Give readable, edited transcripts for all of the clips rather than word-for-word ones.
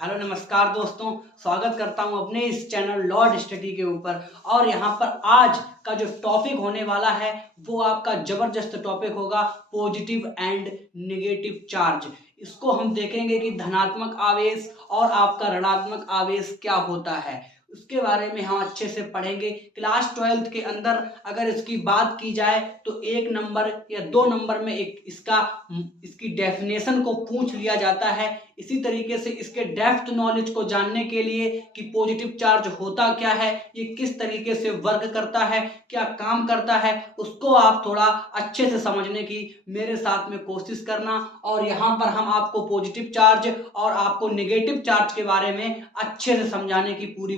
Hello नमस्कार दोस्तों, स्वागत करता हूं अपने इस चैनल लॉर्ड स्टडी के ऊपर। और यहां पर आज का जो टॉपिक होने वाला है वो आपका जबरदस्त टॉपिक होगा, पॉजिटिव एंड नेगेटिव चार्ज। इसको हम देखेंगे कि धनात्मक आवेश और आपका ऋणात्मक आवेश क्या होता है, उसके बारे में हम अच्छे से पढ़ेंगे। क्लास 12th के अंदर अगर इसकी बात की जाए तो 1 नंबर या 2 नंबर में इसकी डेफिनेशन को पूछ लिया जाता है। इसी तरीके से इसके डेप्थ नॉलेज को जानने के लिए कि पॉजिटिव चार्ज होता क्या है, ये किस तरीके से वर्क करता है, क्या काम करता है, उसको आप थोड़ा अच्छे से समझने की मेरे साथ में कोशिश करना। और यहाँ पर हम आपको पॉजिटिव चार्ज और आपको नेगेटिव चार्ज के बारे में अच्छे से समझाने की पूरी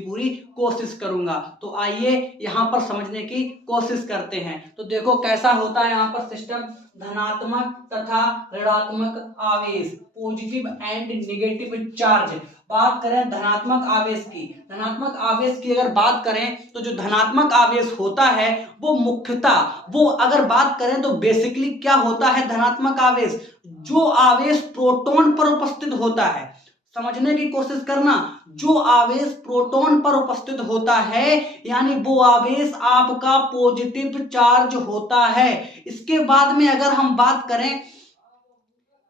कोशिश करूंगा। तो आइए यहाँ पर समझने की कोशिश करते हैं। तो देखो कैसा होता है यहाँ पर सिस्टम, धनात्मक तथा ऋणात्मक आवेश, पॉजिटिव एंड नेगेटिव चार्ज। बात करें धनात्मक आवेश की, धनात्मक आवेश की अगर बात करें तो जो धनात्मक आवेश होता है वो मुख्यतः, वो अगर बात करें तो बेसिकली क्या होता है धनात्मक आवेश, जो आवेश प्रोटॉन पर उपस्थित होता है। समझने की कोशिश करना, जो आवेश प्रोटॉन पर उपस्थित होता है यानी वो आवेश आपका पॉजिटिव चार्ज होता है। इसके बाद में अगर हम बात करें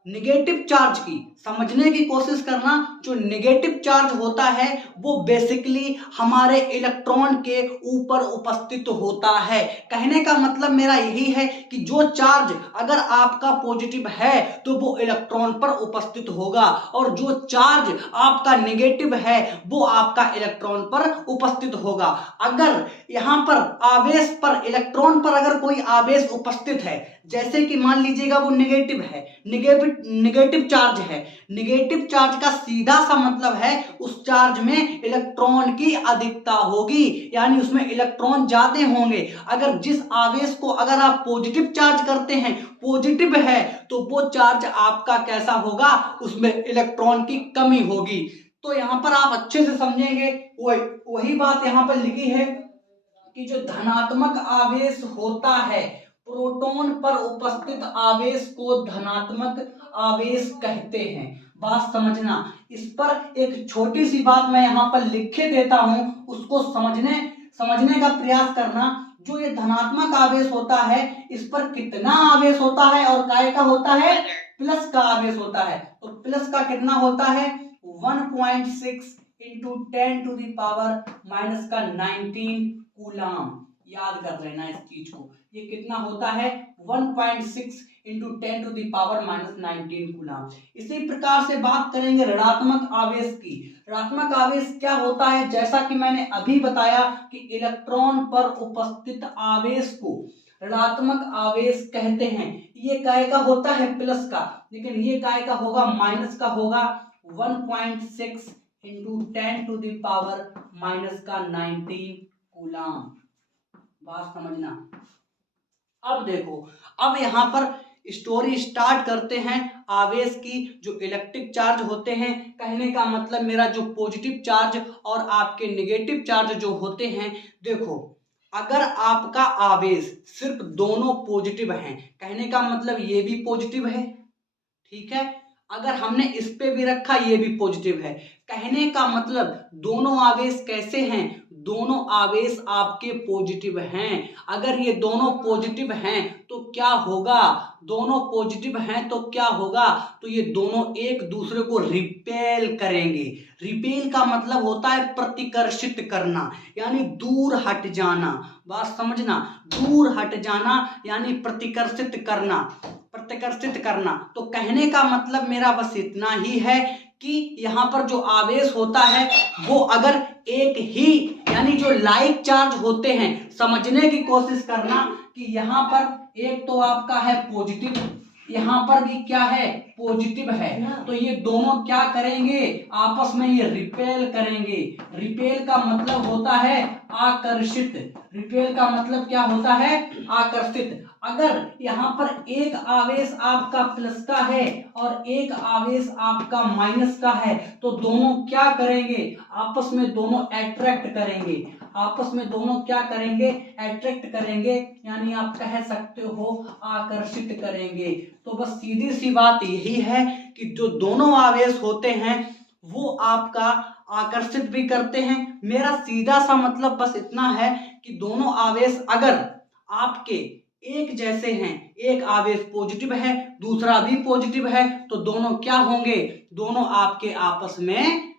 नेगेटिव चार्ज की, समझने की कोशिश करना, जो नेगेटिव चार्ज होता है वो बेसिकली हमारे इलेक्ट्रॉन के ऊपर उपस्थित होता है। कहने का मतलब मेरा यही है कि जो चार्ज अगर आपका पॉजिटिव है तो वो इलेक्ट्रॉन पर उपस्थित होगा, और जो चार्ज आपका नेगेटिव है वो आपका इलेक्ट्रॉन पर उपस्थित होगा। अगर यहाँ पर आवेश पर, इलेक्ट्रॉन पर अगर कोई आवेश उपस्थित है, जैसे कि मान लीजिएगा वो नेगेटिव है, नेगेटिव चार्ज है, नेगेटिव चार्ज का सीधा सा मतलब है उस चार्ज में इलेक्ट्रॉन की अधिकता होगी, यानी उसमें इलेक्ट्रॉन ज्यादा होंगे। अगर जिस आवेश को अगर आप पॉजिटिव चार्ज करते हैं, पॉजिटिव है, तो वो चार्ज आपका कैसा होगा, उसमें इलेक्ट्रॉन की कमी होगी। तो यहां पर आप अच्छे से समझेंगे, वही बात यहां पर लिखी है कि जो धनात्मक आवेश होता है, प्रोटॉन पर उपस्थित आवेश को धनात्मक आवेश कहते हैं। बात समझना, इस पर एक छोटी सी बात मैं यहाँ पर लिखे देता हूं, उसको समझने का प्रयास करना। जो ये धनात्मक आवेश होता है, इस पर कितना आवेश होता है और काय का होता है, प्लस का आवेश होता है। तो प्लस का कितना होता है, 1.6 इंटू 10⁻⁻19 कूलाम। याद कर लेना इस चीज को, ये कितना होता है, 1.6 इंटू 10⁻⁻19 कूलाम। इसी प्रकार से बात करेंगे ऋणात्मक आवेश की। ऋणात्मक आवेश क्या होता है, जैसा कि मैंने अभी बताया कि इलेक्ट्रॉन पर उपस्थित आवेश को ऋणात्मक आवेश कहते हैं। ये काय का होता है, प्लस का, लेकिन ये काय का होगा, माइनस का होगा। 1.6 इंटू 10⁻⁻19 कूलाम। बात समझना। अब देखो, अब यहां पर स्टोरी स्टार्ट करते हैं आवेश की। जो इलेक्ट्रिक चार्ज होते हैं, कहने का मतलब मेरा जो पॉजिटिव चार्ज और आपके नेगेटिव चार्ज जो होते हैं, देखो अगर आपका आवेश सिर्फ दोनों पॉजिटिव हैं, कहने का मतलब ये भी पॉजिटिव है, ठीक है, अगर हमने इस पे भी रखा ये भी पॉजिटिव है, कहने का मतलब दोनों आवेश कैसे हैं, दोनों आवेश आपके पॉजिटिव हैं। अगर ये दोनों पॉजिटिव हैं तो क्या होगा, दोनों पॉजिटिव हैं तो क्या होगा, तो ये दोनों एक दूसरे को रिपेल करेंगे। रिपेल का मतलब होता है प्रतिकर्षित करना, यानी दूर हट जाना। बात समझना, दूर हट जाना यानी प्रतिकर्षित करना, प्रतिकर्षित करना। तो कहने का मतलब मेरा बस इतना ही है कि यहाँ पर जो आवेश होता है वो अगर एक ही, यानी जो लाइक चार्ज होते हैं, समझने की कोशिश करना कि यहाँ पर एक तो आपका है पॉजिटिव, यहाँ पर भी क्या है, पॉजिटिव है, तो ये दोनों क्या करेंगे, आपस में ये रिपेल करेंगे। रिपेल का मतलब होता है आकर्षित, रिपेल का मतलब क्या होता है, आकर्षित। अगर यहाँ पर एक आवेश आपका प्लस का है और एक आवेश आपका माइनस का है, तो दोनों क्या करेंगे, आपस में दोनों अट्रैक्ट करेंगे, आपस में दोनों क्या करेंगे, अट्रैक्ट करेंगे, यानी आप कह सकते हो आकर्षित करेंगे। तो बस सीधी सी बात यही है कि जो दोनों आवेश होते हैं वो आपका आकर्षित भी करते हैं। मेरा सीधा सा मतलब बस इतना है कि दोनों आवेश अगर आपके एक जैसे हैं, एक आवेश पॉजिटिव है, दूसरा भी पॉजिटिव है, तो दोनों क्या होंगे, दोनों आपके आपस में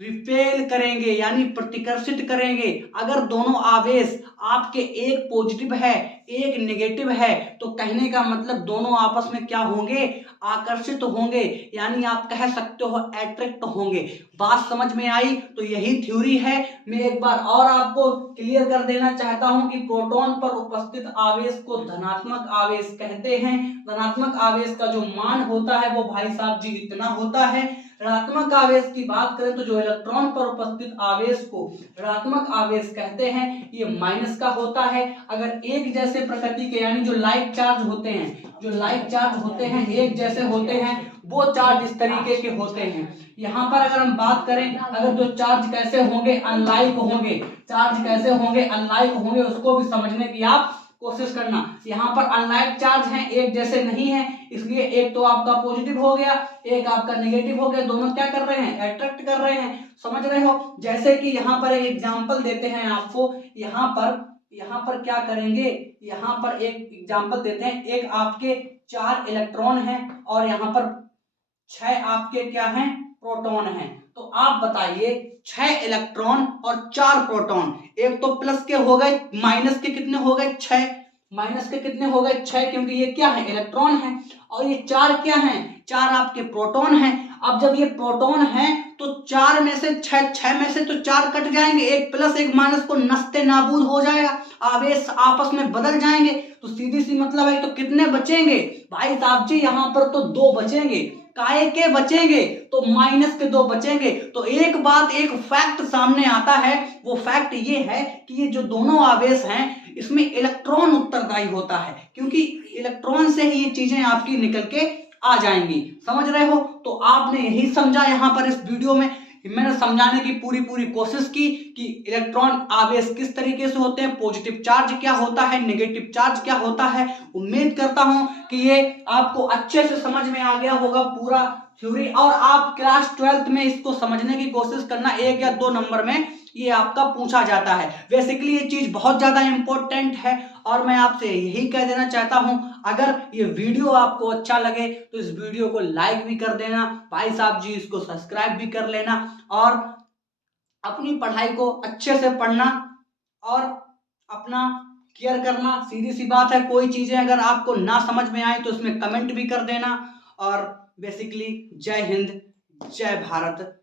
रिपेल करेंगे यानी प्रतिकर्षित करेंगे। अगर दोनों आवेश आपके एक पॉजिटिव है, एक नेगेटिव है, तो कहने का मतलब दोनों आपस में क्या होंगे, आकर्षित होंगे, यानी आप कह सकते हो अट्रैक्ट होंगे। बात समझ में आई? तो यही थ्योरी है। मैं एक बार और आपको क्लियर कर देना चाहता हूं कि प्रोटॉन पर उपस्थित आवेश को धनात्मक आवेश कहते हैं। धनात्मक आवेश का जो मान होता है वो भाई साहब जी इतना होता है। ऋणात्मक आवेश की बात करें तो जो इलेक्ट्रॉन पर उपस्थित आवेश को ऋणात्मक आवेश कहते हैं, ये माइनस का होता है। अगर एक जैसे प्रकृति के यानी जो लाइक चार्ज होते हैं, जो लाइक चार्ज होते हैं, एक जैसे होते हैं, वो चार्ज इस तरीके के होते हैं। यहाँ पर अगर हम बात करें, अगर जो चार्ज कैसे होंगे, अनलाइक होंगे, चार्ज कैसे होंगे, अनलाइक होंगे, उसको भी समझने की आप कोशिश करना। यहाँ पर अनलाइक चार्ज हैं, एक जैसे नहीं है, इसलिए एक तो आपका पॉजिटिव हो गया, एक आपका नेगेटिव हो गया, दोनों क्या कर रहे हैं, अट्रैक्ट कर रहे हैं। समझ रहे हो? जैसे कि यहाँ पर एक एग्जांपल देते हैं आपको। यहाँ पर क्या करेंगे, यहाँ पर एक एग्जांपल देते हैं। एक आपके 4 इलेक्ट्रॉन हैं और यहाँ पर 6 आपके क्या हैं, प्रोटॉन हैं। तो आप बताइए 6 इलेक्ट्रॉन और 4 प्रोटॉन, एक तो प्लस के हो गए, माइनस के कितने हो गए, 6। माइनस के कितने हो गए, 6, क्योंकि ये क्या है, इलेक्ट्रॉन है। और ये 4 क्या हैं, 4 आपके प्रोटॉन हैं। अब जब ये प्रोटॉन है तो 4 में से 6 में से तो 4 कट जाएंगे, एक प्लस एक माइनस को नस्ते नाबूद हो जाएगा, आवेश आपस में बदल जाएंगे। तो सीधी सी मतलब है, तो कितने बचेंगे भाई साहब जी, यहाँ पर तो 2 बचेंगे। काय के बचेंगे, तो माइनस के 2 बचेंगे। तो एक बात, एक फैक्ट सामने आता है, वो फैक्ट ये है कि ये जो दोनों आवेश हैं इसमें इलेक्ट्रॉन उत्तरदायी होता है, क्योंकि इलेक्ट्रॉन से ही ये चीजें आपकी निकल के आ जाएंगी। समझ रहे हो? तो आपने यही समझा यहाँ पर इस वीडियो में। मैंने समझाने की पूरी कोशिश की कि इलेक्ट्रॉन आवेश किस तरीके से होते हैं, पॉजिटिव चार्ज क्या होता है, नेगेटिव चार्ज क्या होता है। उम्मीद करता हूं कि ये आपको अच्छे से समझ में आ गया होगा पूरा थ्योरी, और आप क्लास 12th में इसको समझने की कोशिश करना। 1 या 2 नंबर में ये आपका पूछा जाता है। बेसिकली ये चीज बहुत ज्यादा इंपॉर्टेंट है, और मैं आपसे यही कह देना चाहता हूं, अगर ये वीडियो आपको अच्छा लगे तो इस वीडियो को लाइक भी कर देना भाई साहब जी, इसको सब्सक्राइब भी कर लेना, और अपनी पढ़ाई को अच्छे से पढ़ना और अपना केयर करना। सीधी सी बात है, कोई चीजें अगर आपको ना समझ में आए तो उसमें कमेंट भी कर देना। और बेसिकली जय हिंद, जय भारत।